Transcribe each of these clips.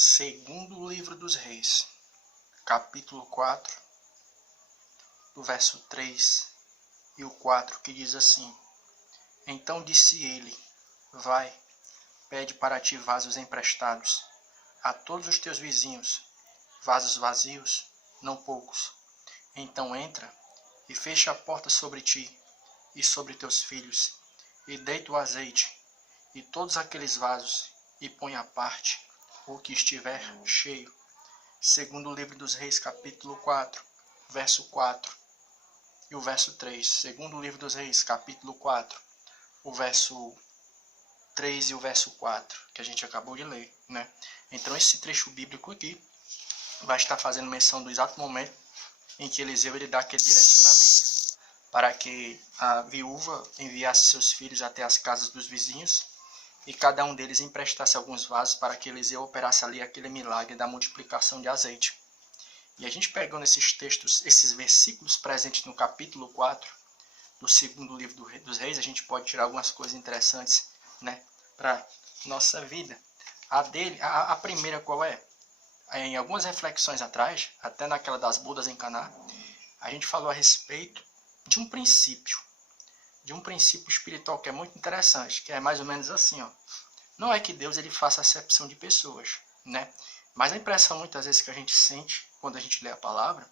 Segundo livro dos Reis, capítulo 4, do verso 3 e o 4, que diz assim: Então disse ele: Vai, pede para ti vasos emprestados a todos os teus vizinhos, vasos vazios, não poucos. Então entra e fecha a porta sobre ti e sobre teus filhos, e deita o azeite e todos aqueles vasos, e põe à parte o que estiver cheio. Segundo o livro dos Reis, capítulo 4, verso 4 e o verso 3. Segundo o livro dos Reis, capítulo 4, o verso 3 e o verso 4, que a gente acabou de ler, né? Então esse trecho bíblico aqui vai estar fazendo menção do exato momento em que Eliseu ele dá aquele direcionamento para que a viúva enviasse seus filhos até as casas dos vizinhos e cada um deles emprestasse alguns vasos para que Eliseu operasse ali aquele milagre da multiplicação de azeite. E a gente pegando esses textos, esses versículos presentes no capítulo 4 do segundo livro dos Reis, a gente pode tirar algumas coisas interessantes, né, para nossa vida. A primeira qual é? Em algumas reflexões atrás, até naquela das bodas em Caná, a gente falou a respeito de um princípio espiritual que é muito interessante, que é mais ou menos assim, ó. Não é que Deus ele faça acepção de pessoas, né? Mas a impressão muitas vezes que a gente sente quando a gente lê a palavra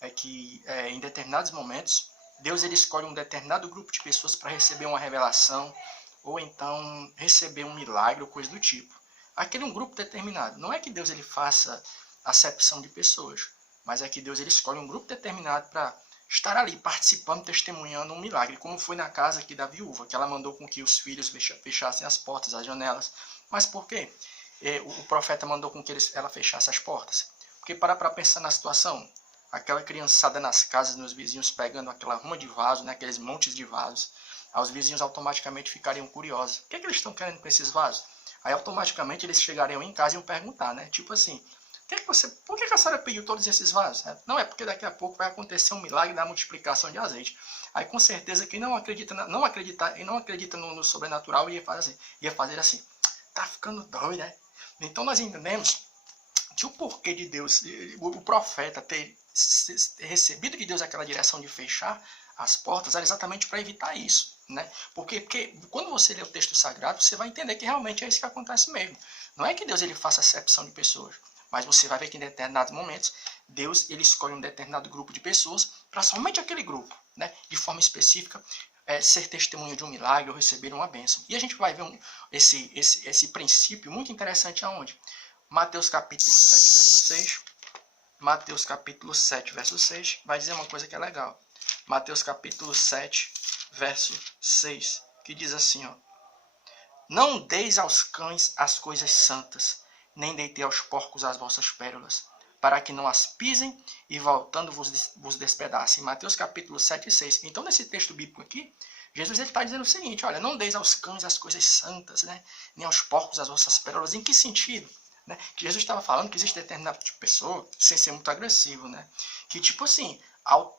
é que em determinados momentos Deus ele escolhe um determinado grupo de pessoas para receber uma revelação ou então receber um milagre ou coisa do tipo. Aquele é um grupo determinado. Não é que Deus ele faça acepção de pessoas, mas é que Deus ele escolhe um grupo determinado para estar ali participando, testemunhando um milagre, como foi na casa aqui da viúva, que ela mandou com que os filhos fechassem as portas, as janelas. Mas por quê? O profeta mandou com que ela fechasse as portas. Porque para pensar na situação, aquela criançada nas casas, nos vizinhos, pegando aquela ruma de vaso, né, aqueles montes de vasos, os vizinhos automaticamente ficariam curiosos. O que eles estão querendo com esses vasos? Aí automaticamente eles chegariam em casa e iam perguntar, né? Tipo assim, por que a senhora pediu todos esses vasos? Não, é porque daqui a pouco vai acontecer um milagre da multiplicação de azeite. Aí com certeza quem não acredita no sobrenatural ia fazer assim, tá ficando doido, né? Então nós entendemos que o porquê de Deus, o profeta ter recebido de Deus aquela direção de fechar as portas era exatamente para evitar isso, né? Porque quando você lê o texto sagrado, você vai entender que realmente é isso que acontece mesmo. Não é que Deus ele faça acepção de pessoas, mas você vai ver que em determinados momentos, Deus ele escolhe um determinado grupo de pessoas para somente aquele grupo, né, de forma específica, ser testemunha de um milagre ou receber uma bênção. E a gente vai ver esse princípio muito interessante aonde? Mateus capítulo 7, verso 6. Mateus capítulo 7, verso 6, vai dizer uma coisa que é legal. Mateus capítulo 7, verso 6, que diz assim, ó: Não deis aos cães as coisas santas, nem deitei aos porcos as vossas pérolas, para que não as pisem e voltando vos despedacem. Mateus capítulo 7 e 6. Então, nesse texto bíblico aqui, Jesus está dizendo o seguinte, olha, não deis aos cães as coisas santas, né? Nem aos porcos as vossas pérolas. Em que sentido? Né? Que Jesus estava falando que existe determinado tipo de pessoa, sem ser muito agressivo, né? Que tipo assim, ao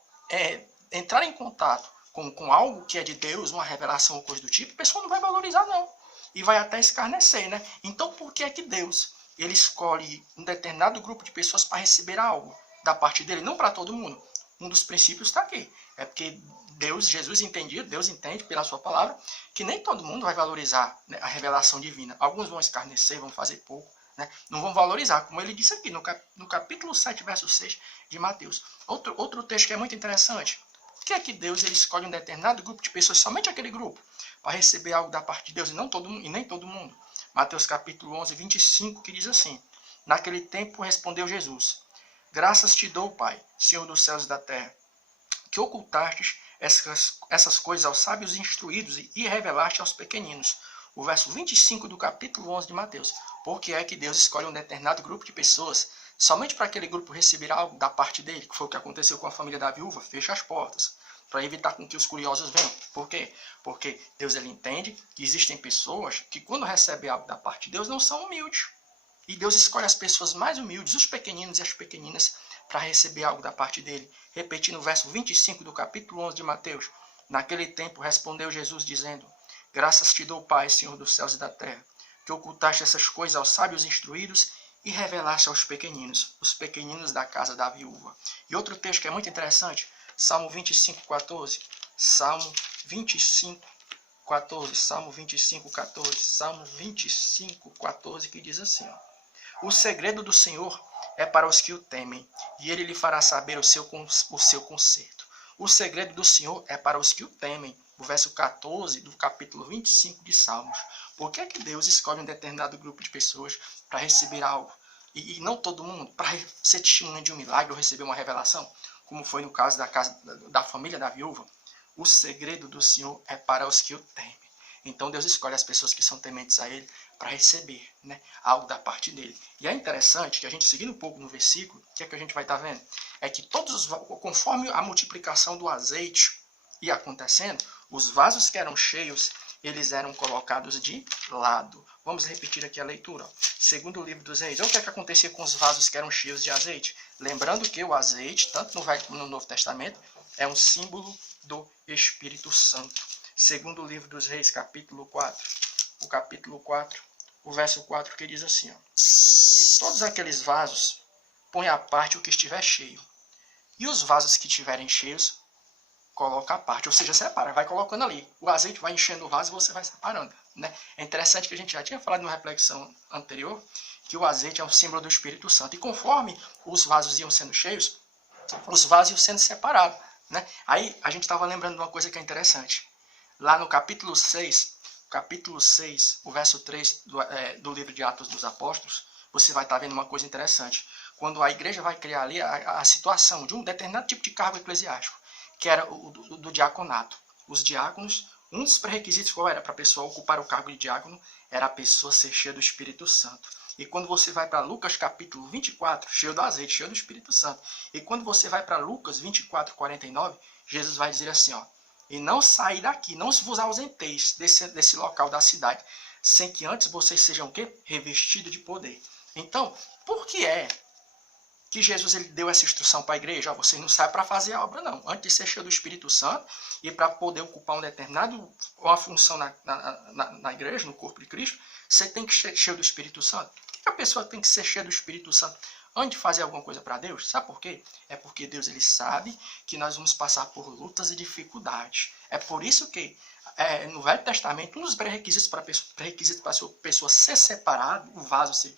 entrar em contato com algo que é de Deus, uma revelação ou coisa do tipo, a pessoa não vai valorizar não. E vai até escarnecer, né? Então por que é que Deus ele escolhe um determinado grupo de pessoas para receber algo da parte dele? Não para todo mundo. Um dos princípios está aqui. É porque Jesus entende pela sua palavra, que nem todo mundo vai valorizar, né, a revelação divina. Alguns vão escarnecer, vão fazer pouco, né, não vão valorizar, como ele disse aqui no capítulo 7, verso 6 de Mateus. Outro texto que é muito interessante. Por que é que Deus ele escolhe um determinado grupo de pessoas, somente aquele grupo, para receber algo da parte de Deus e nem todo mundo? Mateus capítulo 11, 25, que diz assim: Naquele tempo respondeu Jesus: Graças te dou, Pai, Senhor dos céus e da terra, que ocultastes essas coisas aos sábios instruídos e revelaste aos pequeninos. O verso 25 do capítulo 11 de Mateus. Porque é que Deus escolhe um determinado grupo de pessoas, somente para aquele grupo receber algo da parte dele, que foi o que aconteceu com a família da viúva, fecha as portas, para evitar com que os curiosos venham. Por quê? Porque Deus ele entende que existem pessoas que quando recebem algo da parte de Deus não são humildes. E Deus escolhe as pessoas mais humildes, os pequeninos e as pequeninas, para receber algo da parte dele. Repetindo o verso 25 do capítulo 11 de Mateus. Naquele tempo respondeu Jesus dizendo: Graças te dou, Pai, Senhor dos céus e da terra, que ocultaste essas coisas aos sábios instruídos e revelaste aos pequeninos, os pequeninos da casa da viúva. E outro texto que é muito interessante, Salmo 25:14. Salmo 25:14. Salmo 25:14. Salmo 25:14, que diz assim, ó: o segredo do Senhor é para os que o temem, e ele lhe fará saber o seu conserto. O segredo do Senhor é para os que o temem. O verso 14 do capítulo 25 de Salmos. Por que é que Deus escolhe um determinado grupo de pessoas para receber algo? E não todo mundo, para ser testemunha de um milagre ou receber uma revelação, como foi no caso da família da viúva. O segredo do Senhor é para os que o temem. Então Deus escolhe as pessoas que são tementes a Ele para receber, né, algo da parte dele. E é interessante que a gente, seguindo um pouco no versículo, o que é que a gente vai estar vendo? É que conforme a multiplicação do azeite ia acontecendo, os vasos que eram cheios, eles eram colocados de lado. Vamos repetir aqui a leitura. Segundo o livro dos Reis, o que é que acontecia com os vasos que eram cheios de azeite? Lembrando que o azeite, tanto no Velho como no Novo Testamento, é um símbolo do Espírito Santo. Segundo o livro dos Reis, capítulo 4. O capítulo 4, o verso 4, que diz assim, ó: e todos aqueles vasos, põe à parte o que estiver cheio. E os vasos que estiverem cheios, coloca à parte, ou seja, separa, vai colocando ali. O azeite vai enchendo o vaso e você vai separando, né? É interessante que a gente já tinha falado numa reflexão anterior que o azeite é um símbolo do Espírito Santo. E conforme os vasos iam sendo cheios, os vasos iam sendo separados, né? Aí a gente estava lembrando de uma coisa que é interessante. Lá no capítulo 6, o verso 3 do livro de Atos dos Apóstolos, você vai estar vendo uma coisa interessante. Quando a igreja vai criar ali a situação de um determinado tipo de cargo eclesiástico, que era o do diaconato. Os diáconos, um dos pré-requisitos qual era para a pessoa ocupar o cargo de diácono? Era a pessoa ser cheia do Espírito Santo. E quando você vai para Lucas capítulo 24, cheio do azeite, cheio do Espírito Santo. E quando você vai para Lucas 24:49, Jesus vai dizer assim, ó: e não sair daqui, não vos ausenteis desse local da cidade, sem que antes vocês sejam o quê? Revestidos de poder. Então, por que é que Jesus ele deu essa instrução para a igreja? Vocês não saem para fazer a obra, não. Antes de ser cheio do Espírito Santo e para poder ocupar uma função na igreja, no corpo de Cristo, você tem que ser cheio do Espírito Santo. Por que a pessoa tem que ser cheia do Espírito Santo antes de fazer alguma coisa para Deus? Sabe por quê? É porque Deus ele sabe que nós vamos passar por lutas e dificuldades. É por isso que no Velho Testamento, um dos pré-requisitos para a pessoa ser separado, o vaso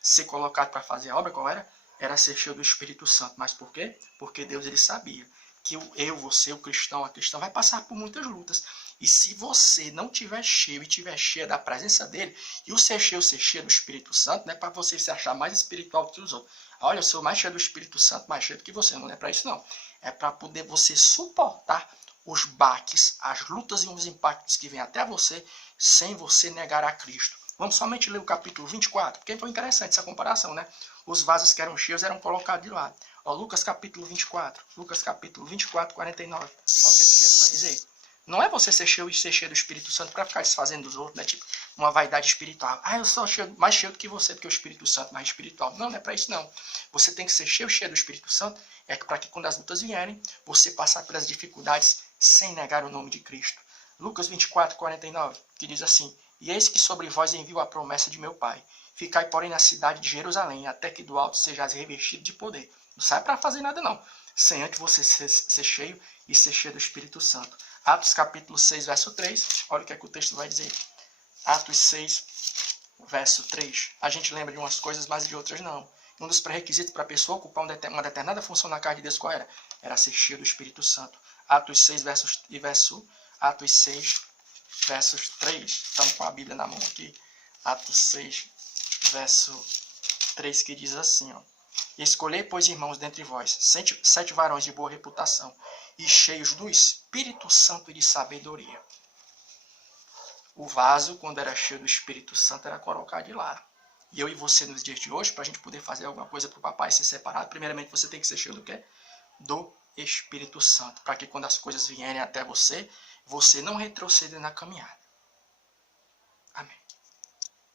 ser colocado para fazer a obra, qual era? Era ser cheio do Espírito Santo. Mas por quê? Porque Deus ele sabia que você, o cristão, a cristã, vai passar por muitas lutas. E se você não tiver cheio e tiver cheia da presença dele, e o ser cheio do Espírito Santo, não é para você se achar mais espiritual que os outros. Olha, eu sou mais cheio do Espírito Santo, mais cheio do que você. Não é para isso, não. É para poder você suportar os baques, as lutas e os impactos que vêm até você, sem você negar a Cristo. Vamos somente ler o capítulo 24, porque foi interessante essa comparação, né? Os vasos que eram cheios eram colocados de lado. Ó, Lucas capítulo 24, 49. Olha o que Jesus vai dizer. Não é você ser cheio do Espírito Santo para ficar desfazendo dos outros, né? Tipo, uma vaidade espiritual. Eu sou mais cheio do que você, porque o Espírito Santo é mais espiritual. Não, não é para isso, não. Você tem que ser cheio do Espírito Santo, para que quando as lutas vierem, você passar pelas dificuldades sem negar o nome de Cristo. Lucas 24:49, que diz assim: e eis que sobre vós envio a promessa de meu Pai. Ficai, porém, na cidade de Jerusalém, até que do alto sejais revestido de poder. Não sai para fazer nada, não. Sem antes você ser cheio e ser cheio do Espírito Santo. Atos capítulo 6, verso 3. Olha o que é que o texto vai dizer. Atos 6, verso 3. A gente lembra de umas coisas, mas de outras não. Um dos pré-requisitos para a pessoa ocupar uma determinada função na casa de Deus, qual era? Era ser cheio do Espírito Santo. Atos 6, Atos 6, versos 3. Estamos com a Bíblia na mão aqui. Atos 6, verso 3, que diz assim, ó: escolhei, pois, irmãos, dentre vós, 7 varões de boa reputação, e cheios do Espírito Santo e de sabedoria. O vaso, quando era cheio do Espírito Santo, era colocado de lado. E eu e você, nos dias de hoje, para a gente poder fazer alguma coisa para o papai ser separado, primeiramente você tem que ser cheio do quê? Do Espírito Santo. Para que quando as coisas vierem até você, você não retroceda na caminhada. Amém.